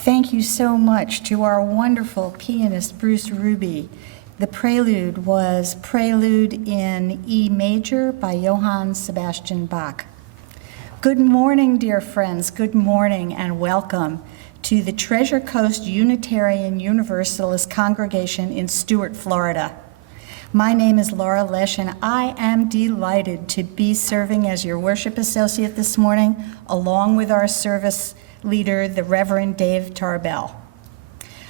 Thank you so much to our wonderful pianist, Bruce Ruby. The prelude was Prelude in E major by Johann Sebastian Bach. Good morning, dear friends. Good morning and welcome to the Treasure Coast Unitarian Universalist Congregation in Stuart, Florida. My name is Laura Lesh, and I am delighted to be serving as your worship associate this morning, along with our service leader, the Reverend Dave Tarbell.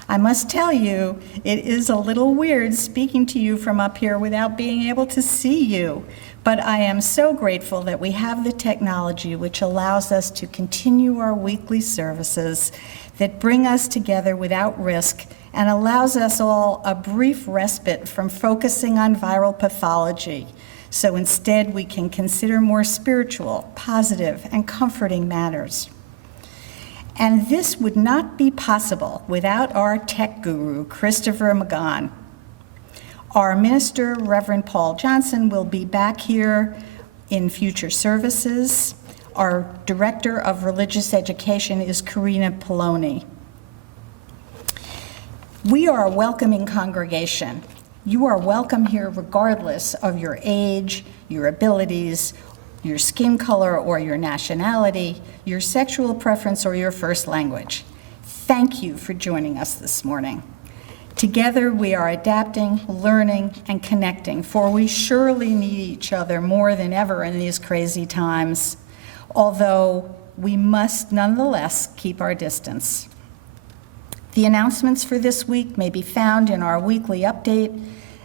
I must tell you, it is a little weird speaking to you from up here without being able to see you, but I am so grateful that we have the technology which allows us to continue our weekly services that bring us together without risk and allows us all a brief respite from focusing on viral pathology. So instead, we can consider more spiritual, positive, and comforting matters. And this would not be possible without our tech guru, Christopher McGon. Our minister, Reverend Paul Johnson, will be back here in future services. Our director of religious education is Karina Poloni. We are a welcoming congregation. You are welcome here regardless of your age, your abilities, your skin color or your nationality, your sexual preference or your first language. Thank you for joining us this morning. Together we are adapting, learning, and connecting, for we surely need each other more than ever in these crazy times, although we must nonetheless keep our distance. The announcements for this week may be found in our weekly update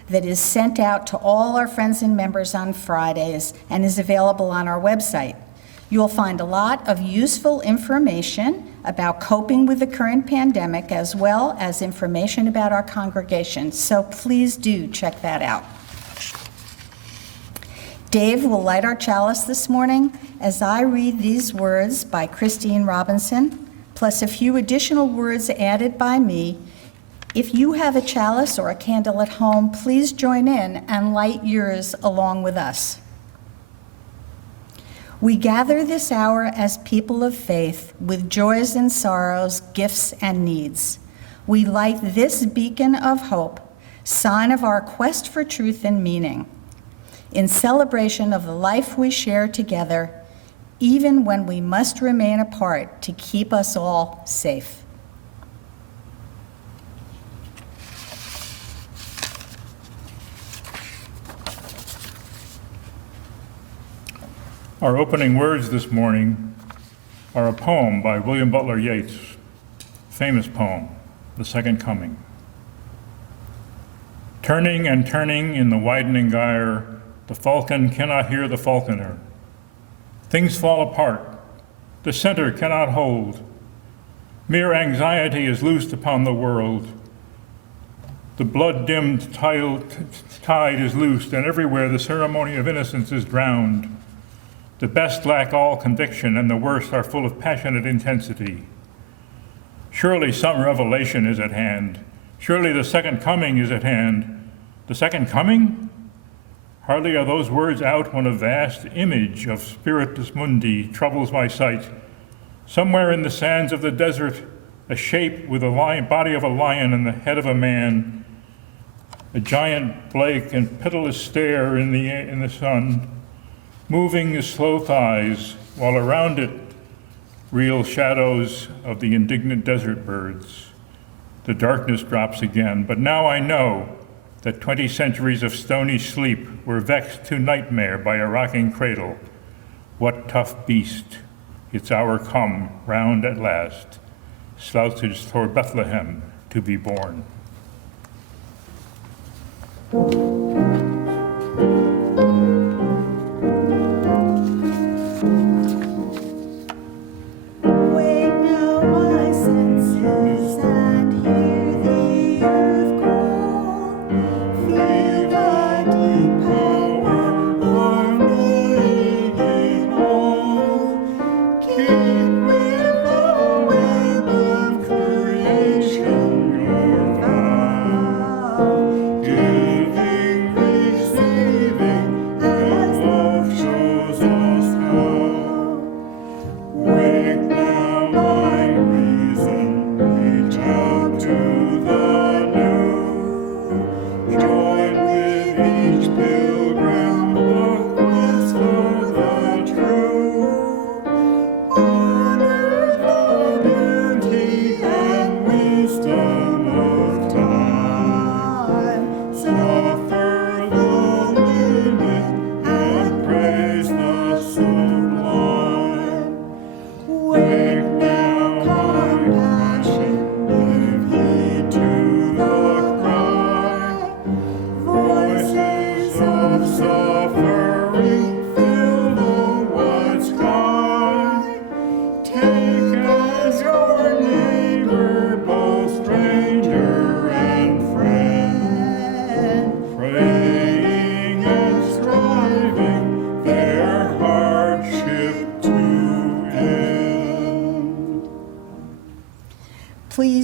that is sent out to all our friends and members on Fridays and is available on our website. You'll find a lot of useful information about coping with the current pandemic, as well as information about our congregation, so please do check that out. Dave will light our chalice this morning as I read these words by Christine Robinson, plus a few additional words added by me. If you have a chalice or a candle at home, please join in and light yours along with us. We gather this hour as people of faith with joys and sorrows, gifts and needs. We light this beacon of hope, sign of our quest for truth and meaning, in celebration of the life we share together, even when we must remain apart to keep us all safe. Our opening words this morning are a poem by William Butler Yeats, famous poem, The Second Coming. Turning and turning in the widening gyre, the falcon cannot hear the falconer. Things fall apart, the center cannot hold. Mere anxiety is loosed upon the world. The blood-dimmed tide is loosed, and everywhere the ceremony of innocence is drowned. The best lack all conviction, and the worst are full of passionate intensity. Surely some revelation is at hand. Surely the second coming is at hand. The second coming? Hardly are those words out when a vast image of Spiritus Mundi troubles my sight. Somewhere in the sands of the desert, a shape with a body of a lion and the head of a man, a giant Blake and pitiless stare in the sun, moving his slow thighs, while around it reel shadows of the indignant desert birds. The darkness drops again, but now I know that 20 centuries of stony sleep were vexed to nightmare by a rocking cradle. What tough beast, its hour come, round at last, slouches toward Bethlehem to be born.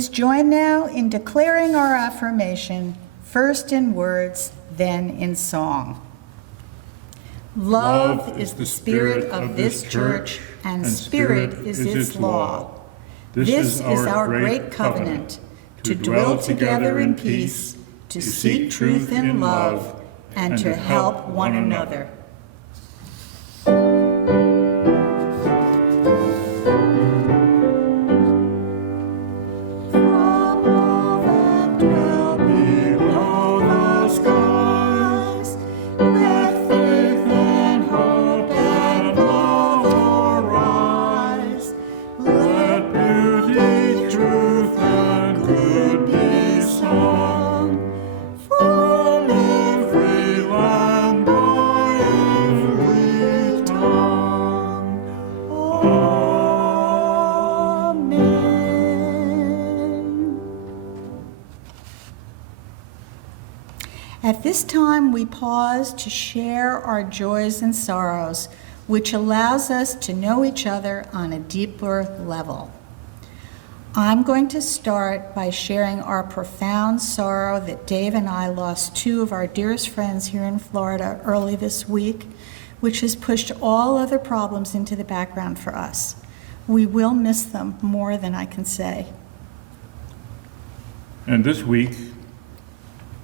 Please join now in declaring our affirmation, first in words, then in song. Love is the spirit of this church, and spirit is its law. This is our great covenant, to dwell together in peace, to seek truth in love, and to help one another. At this time, we pause to share our joys and sorrows, which allows us to know each other on a deeper level. I'm going to start by sharing our profound sorrow that Dave and I lost two of our dearest friends here in Florida early this week, which has pushed all other problems into the background for us. We will miss them more than I can say. And this week,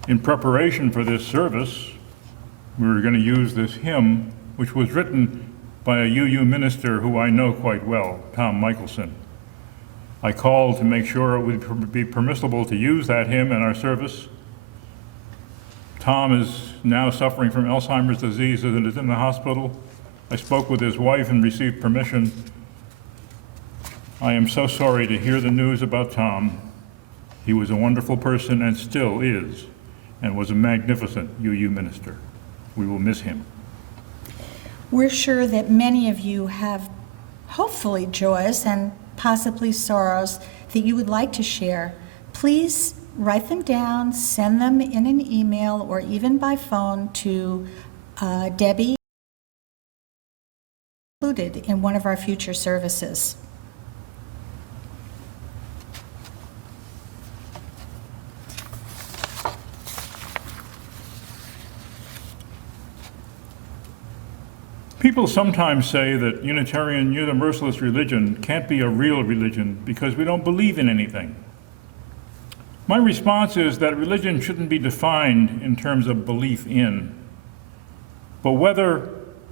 in preparation for this service, we were going to use this hymn, which was written by a UU minister who I know quite well, Tom Michelson. I called to make sure it would be permissible to use that hymn in our service. Tom is now suffering from Alzheimer's disease and is in the hospital. I spoke with his wife and received permission. I am so sorry to hear the news about Tom. He was a wonderful person and still is, and was a magnificent UU minister. We will miss him. We're sure that many of you have hopefully joys and possibly sorrows that you would like to share. Please write them down, send them in an email or even by phone to Debbie, included in one of our future services. People sometimes say that Unitarian Universalist religion can't be a real religion because we don't believe in anything. My response is that religion shouldn't be defined in terms of belief in, but whether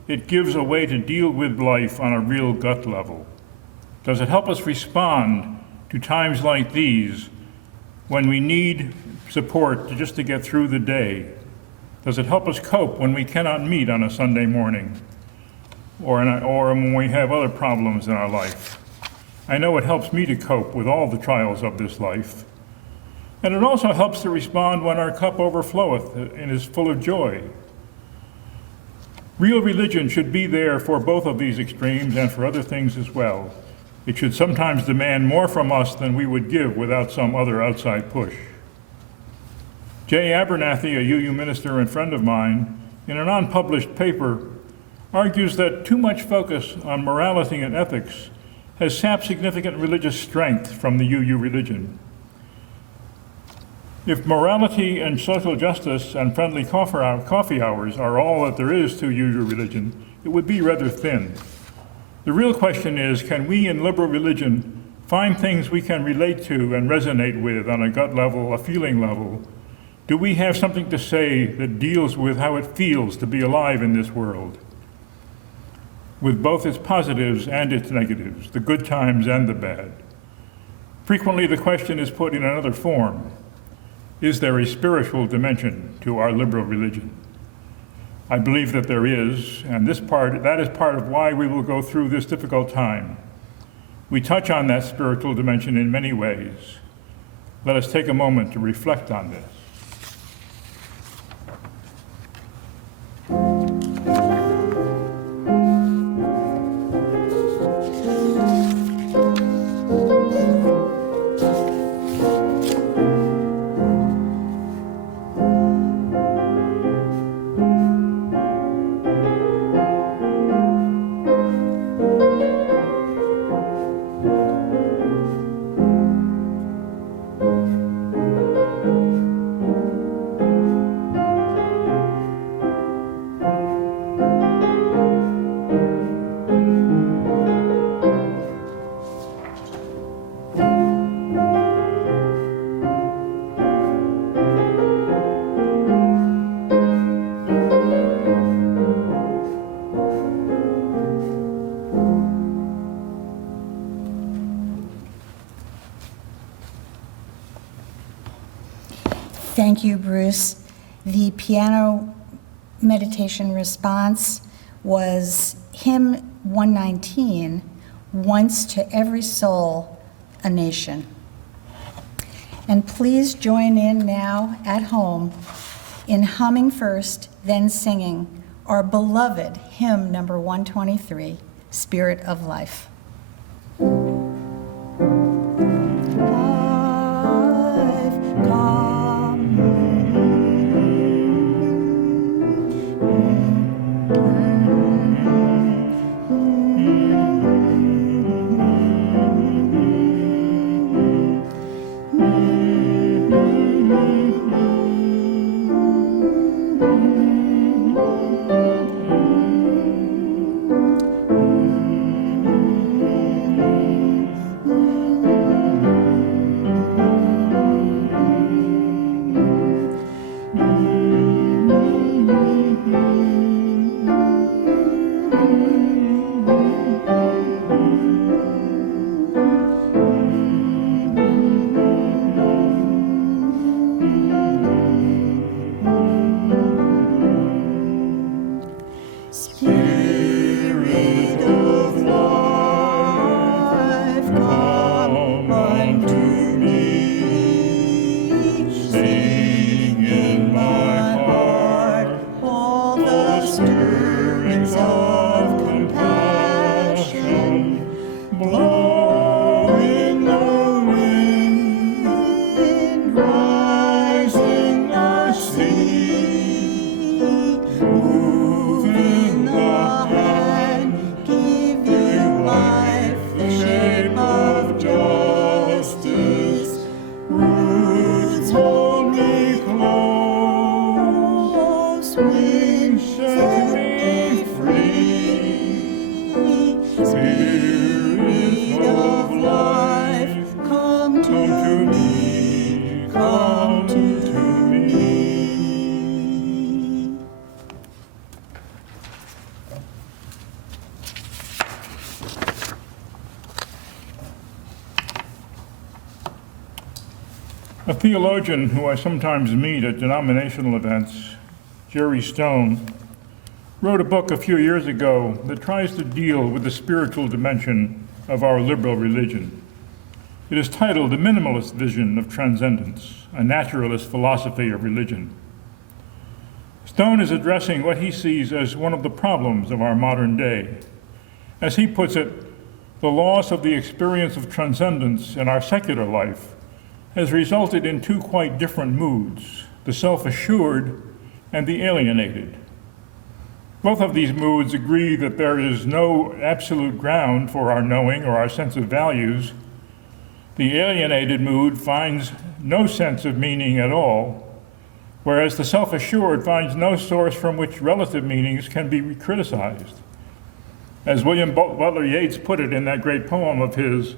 it gives a way to deal with life on a real gut level. Does it help us respond to times like these when we need support just to get through the day? Does it help us cope when we cannot meet on a Sunday morning? Or when we have other problems in our life? I know it helps me to cope with all the trials of this life. And it also helps to respond when our cup overfloweth and is full of joy. Real religion should be there for both of these extremes and for other things as well. It should sometimes demand more from us than we would give without some other outside push. Jay Abernathy, a UU minister and friend of mine, in an unpublished paper, argues that too much focus on morality and ethics has sapped significant religious strength from the UU religion. If morality and social justice and friendly coffee hours are all that there is to UU religion, it would be rather thin. The real question is, can we in liberal religion find things we can relate to and resonate with on a gut level, a feeling level? Do we have something to say that deals with how it feels to be alive in this world, with both its positives and its negatives, the good times and the bad? Frequently, the question is put in another form. Is there a spiritual dimension to our liberal religion? I believe that there is, and that is part of why we will go through this difficult time. We touch on that spiritual dimension in many ways. Let us take a moment to reflect on this. Thank you, Bruce. The piano meditation response was hymn 119, Once to Every Soul, a Nation. And please join in now at home in humming first, then singing our beloved hymn number 123, Spirit of Life. Life, come. Spirit of life, come unto me. Sing in my heart all the stirrings of compassion. Blow in the wind, rise in the sea. Move in the hand, give you life, the shape of justice. Roots hold me close, wings set me free. Spirit of life, come to me, come to me. A theologian who I sometimes meet at denominational events, Jerry Stone, wrote a book a few years ago that tries to deal with the spiritual dimension of our liberal religion. It is titled The Minimalist Vision of Transcendence, a Naturalist Philosophy of Religion. Stone is addressing what he sees as one of the problems of our modern day. As he puts it, the loss of the experience of transcendence in our secular life has resulted in two quite different moods, the self-assured and the alienated. Both of these moods agree that there is no absolute ground for our knowing or our sense of values. The alienated mood finds no sense of meaning at all, whereas the self-assured finds no source from which relative meanings can be criticized. As William Butler Yeats put it in that great poem of his,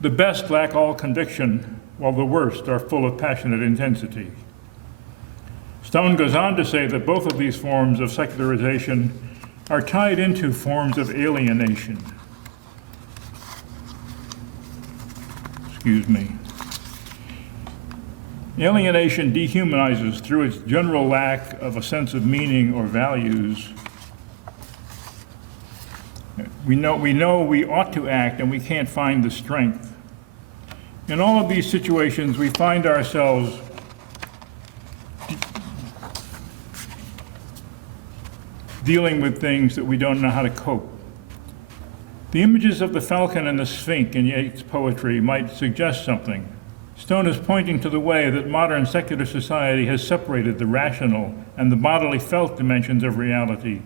the best lack all conviction, while the worst are full of passionate intensity. Stone goes on to say that both of these forms of secularization are tied into forms of alienation. Excuse me. Alienation dehumanizes through its general lack of a sense of meaning or values. We know we ought to act and we can't find the strength. In all of these situations, we find ourselves dealing with things that we don't know how to cope. The images of the falcon and the sphinx in Yeats' poetry might suggest something. Stone is pointing to the way that modern secular society has separated the rational and the bodily felt dimensions of reality,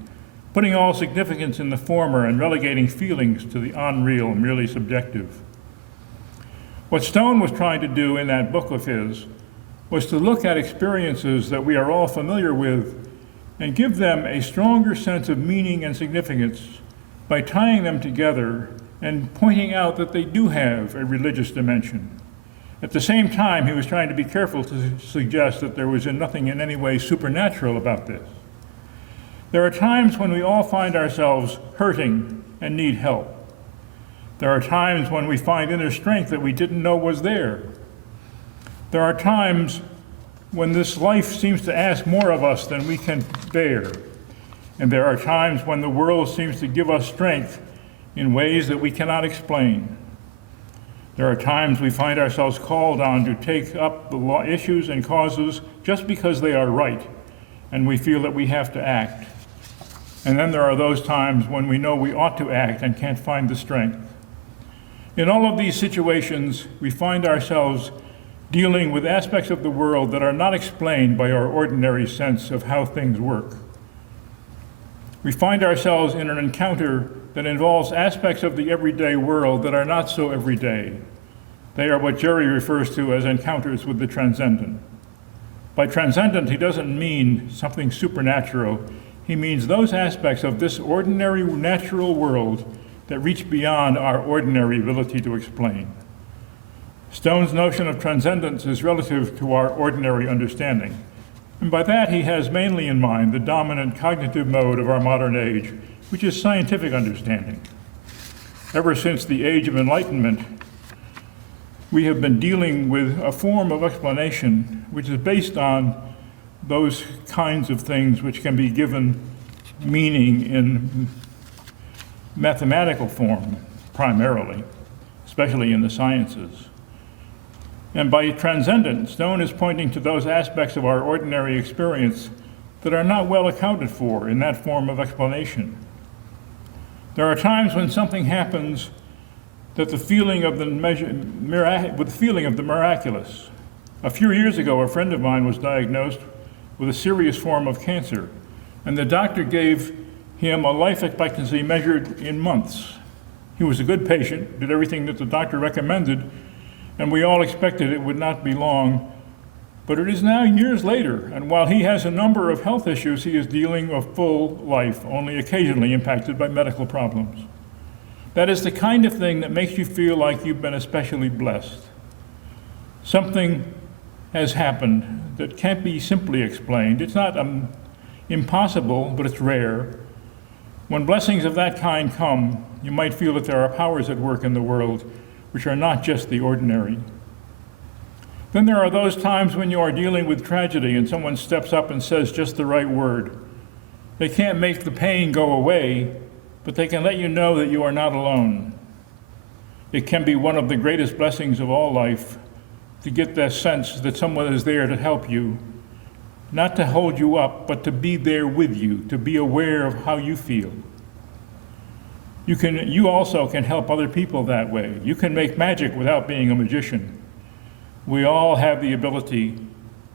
putting all significance in the former and relegating feelings to the unreal, merely subjective. What Stone was trying to do in that book of his was to look at experiences that we are all familiar with and give them a stronger sense of meaning and significance by tying them together and pointing out that they do have a religious dimension. At the same time, he was trying to be careful to suggest that there was nothing in any way supernatural about this. There are times when we all find ourselves hurting and need help. There are times when we find inner strength that we didn't know was there. There are times when this life seems to ask more of us than we can bear. And there are times when the world seems to give us strength in ways that we cannot explain. There are times we find ourselves called on to take up the issues and causes just because they are right, and we feel that we have to act. And then there are those times when we know we ought to act and can't find the strength. In all of these situations, we find ourselves dealing with aspects of the world that are not explained by our ordinary sense of how things work. We find ourselves in an encounter that involves aspects of the everyday world that are not so everyday. They are what Jerry refers to as encounters with the transcendent. By transcendent, he doesn't mean something supernatural. He means those aspects of this ordinary natural world that reach beyond our ordinary ability to explain. Stone's notion of transcendence is relative to our ordinary understanding. And by that, he has mainly in mind the dominant cognitive mode of our modern age, which is scientific understanding. Ever since the Age of Enlightenment, we have been dealing with a form of explanation which is based on those kinds of things which can be given meaning in mathematical form, primarily, especially in the sciences. And by transcendent, Stone is pointing to those aspects of our ordinary experience that are not well accounted for in that form of explanation. There are times when something happens that with the feeling of the miraculous. A few years ago, a friend of mine was diagnosed with a serious form of cancer, and the doctor gave him a life expectancy measured in months. He was a good patient, did everything that the doctor recommended, and we all expected it would not be long. But it is now years later, and while he has a number of health issues, he is dealing a full life, only occasionally impacted by medical problems. That is the kind of thing that makes you feel like you've been especially blessed. Something has happened that can't be simply explained. It's not impossible, but it's rare. When blessings of that kind come, you might feel that there are powers at work in the world which are not just the ordinary. Then there are those times when you are dealing with tragedy and someone steps up and says just the right word. They can't make the pain go away, but they can let you know that you are not alone. It can be one of the greatest blessings of all life to get that sense that someone is there to help you, not to hold you up, but to be there with you, to be aware of how you feel. You also can help other people that way. You can make magic without being a magician. We all have the ability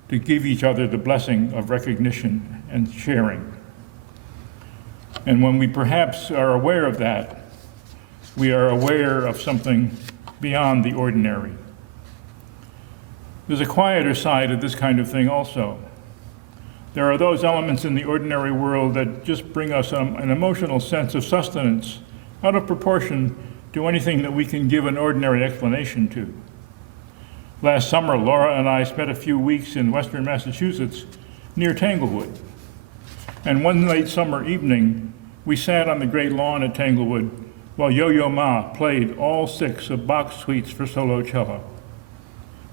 to give each other the blessing of recognition and sharing. And when we perhaps are aware of that, we are aware of something beyond the ordinary. There's a quieter side of this kind of thing also. There are those elements in the ordinary world that just bring us an emotional sense of sustenance out of proportion to anything that we can give an ordinary explanation to. Last summer, Laura and I spent a few weeks in western Massachusetts near Tanglewood. And one late summer evening, we sat on the great lawn at Tanglewood while Yo-Yo Ma played all 6 of Bach's suites for solo cello.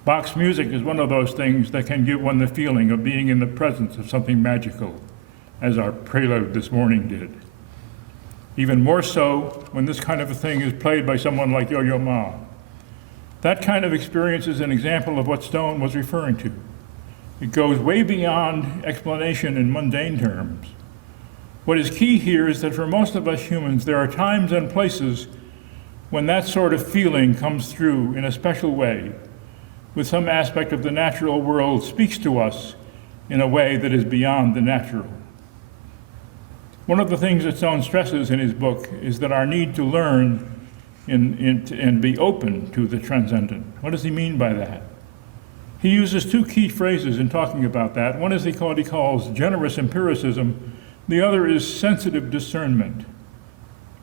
Bach's music is one of those things that can give one the feeling of being in the presence of something magical, as our prelude this morning did. Even more so when this kind of a thing is played by someone like Yo-Yo Ma. That kind of experience is an example of what Stone was referring to. It goes way beyond explanation in mundane terms. What is key here is that for most of us humans, there are times and places when that sort of feeling comes through in a special way, with some aspect of the natural world speaks to us in a way that is beyond the natural. One of the things that Stone stresses in his book is that our need to learn and be open to the transcendent. What does he mean by that? He uses 2 key phrases in talking about that. One is what he calls generous empiricism. The other is sensitive discernment,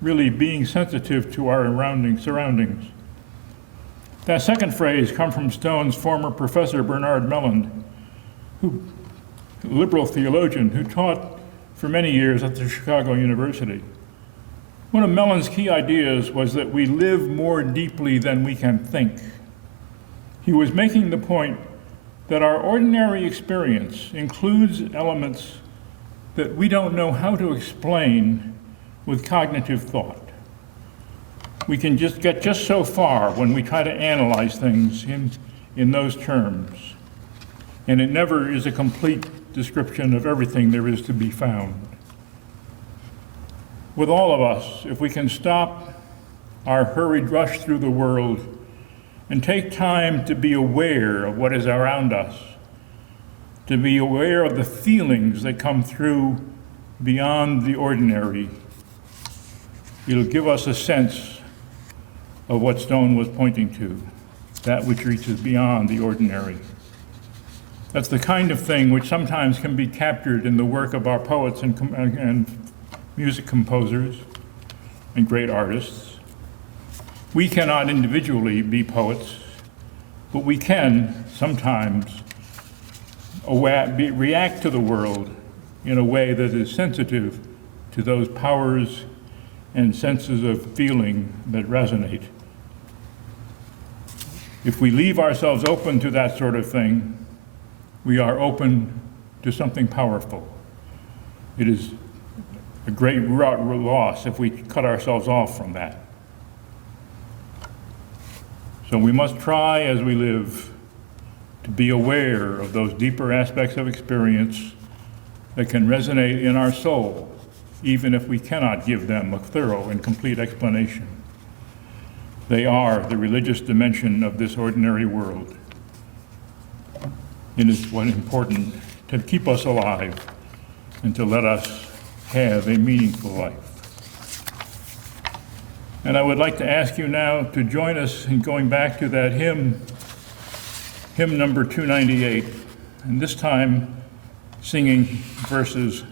really being sensitive to our surroundings. That second phrase comes from Stone's former professor, Bernard Melland, a liberal theologian who taught for many years at the Chicago University. One of Melland's key ideas was that we live more deeply than we can think. He was making the point that our ordinary experience includes elements that we don't know how to explain with cognitive thought. We can just get just so far when we try to analyze things in those terms, and it never is a complete description of everything there is to be found. With all of us, if we can stop our hurried rush through the world and take time to be aware of what is around us, to be aware of the feelings that come through beyond the ordinary, it'll give us a sense of what Stone was pointing to, that which reaches beyond the ordinary. That's the kind of thing which sometimes can be captured in the work of our poets and music composers and great artists. We cannot individually be poets, but we can sometimes react to the world in a way that is sensitive to those powers and senses of feeling that resonate. If we leave ourselves open to that sort of thing, we are open to something powerful. It is a great loss if we cut ourselves off from that. So we must try as we live to be aware of those deeper aspects of experience that can resonate in our soul, even if we cannot give them a thorough and complete explanation. They are the religious dimension of this ordinary world. It is what's important to keep us alive and to let us have a meaningful life. And I would like to ask you now to join us in going back to that hymn number 298, and this time singing verses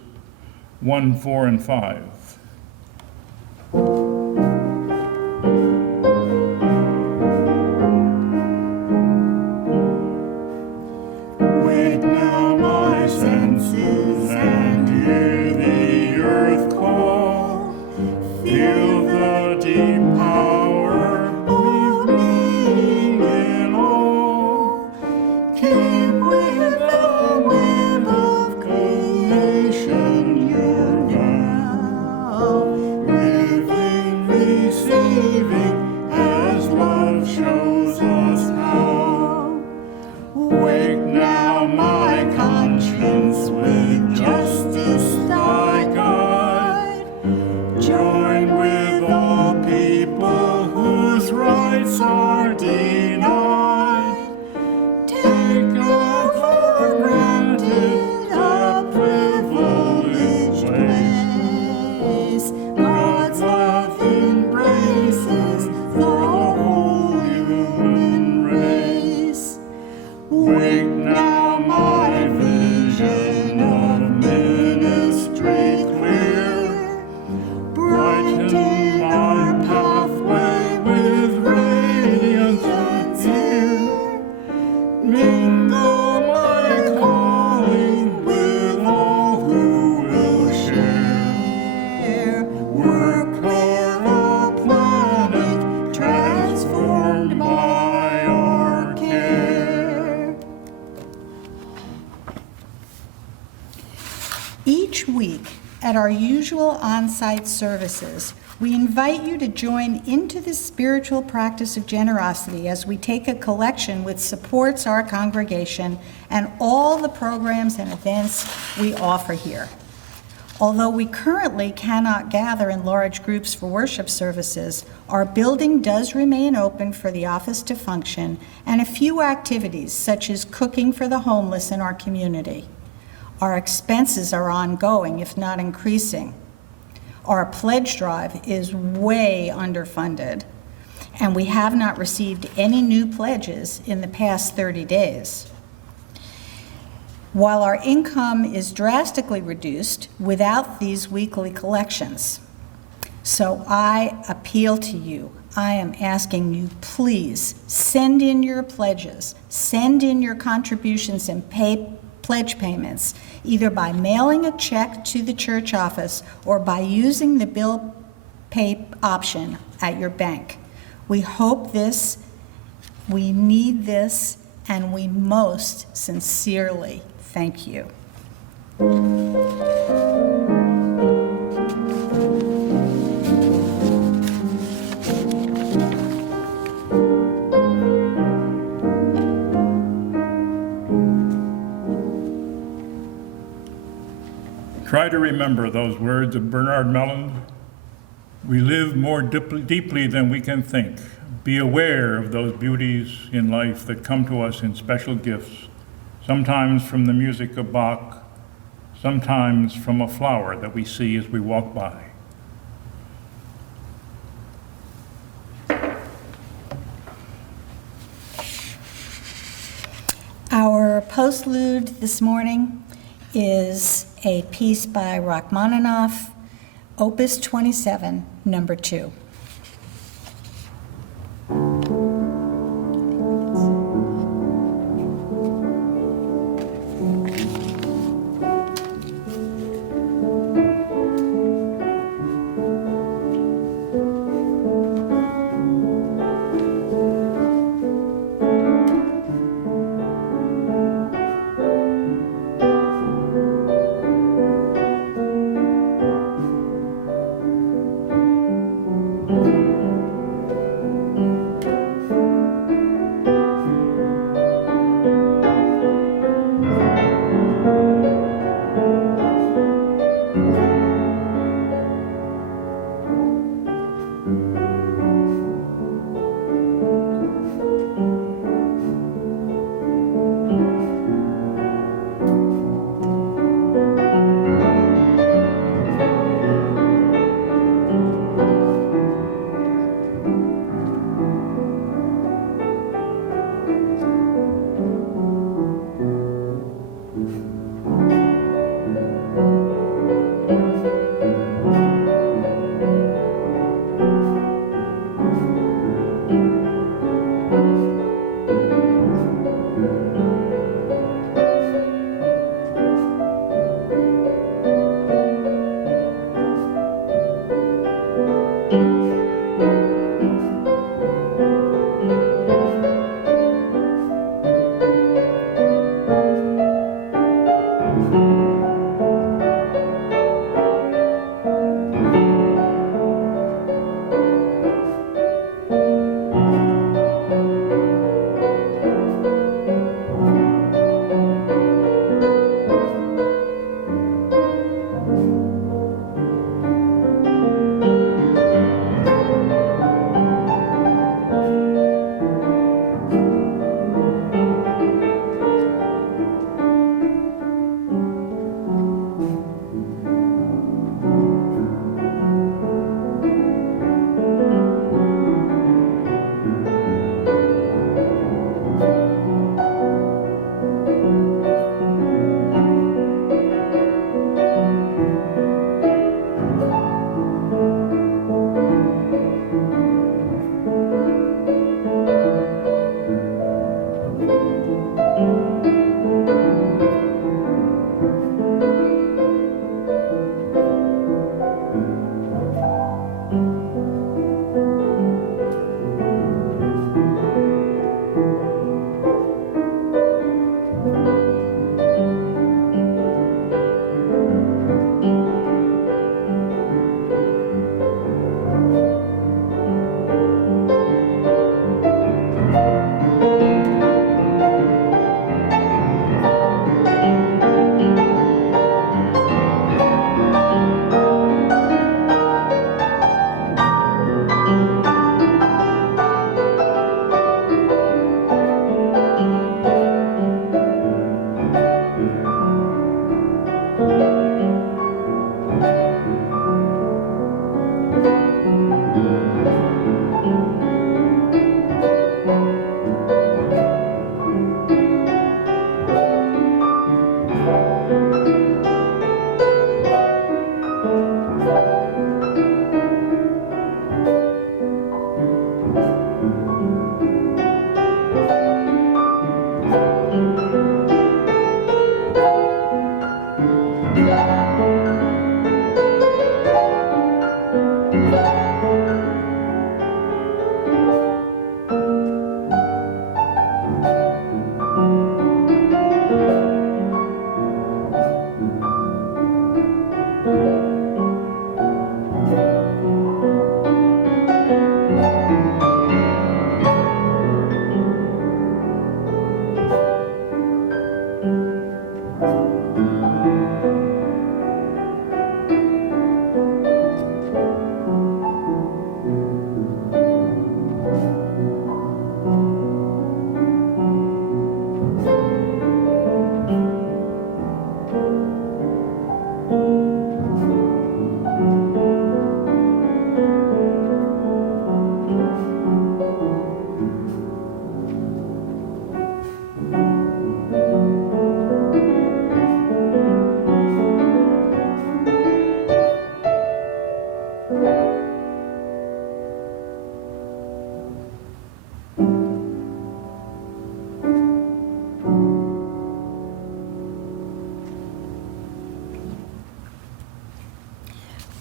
1, 4, and 5. Each week at our usual on-site services, we invite you to join into the spiritual practice of generosity as we take a collection which supports our congregation and all the programs and events we offer here. Although we currently cannot gather in large groups for worship services, our building does remain open for the office to function and a few activities such as cooking for the homeless in our community. Our expenses are ongoing, if not increasing. Our pledge drive is way underfunded, and we have not received any new pledges in the past 30 days. While our income is drastically reduced without these weekly collections. So I appeal to you. I am asking you, please send in your pledges, send in your contributions and pledge payments, either by mailing a check to the church office or by using the bill pay option at your bank. We hope this, we need this, and we most sincerely thank you. Try to remember those words of Bernard Melland. We live more deeply than we can think. Be aware of those beauties in life that come to us in special gifts, sometimes from the music of Bach, sometimes from a flower that we see as we walk by. Our postlude this morning is a piece by Rachmaninoff, Opus 27, number 2.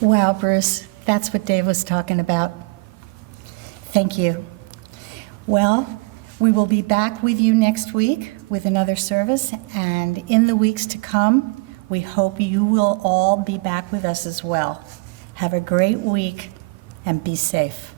Wow, Bruce, that's what Dave was talking about. Thank you. Well, we will be back with you next week with another service, and in the weeks to come, we hope you will all be back with us as well. Have a great week and be safe.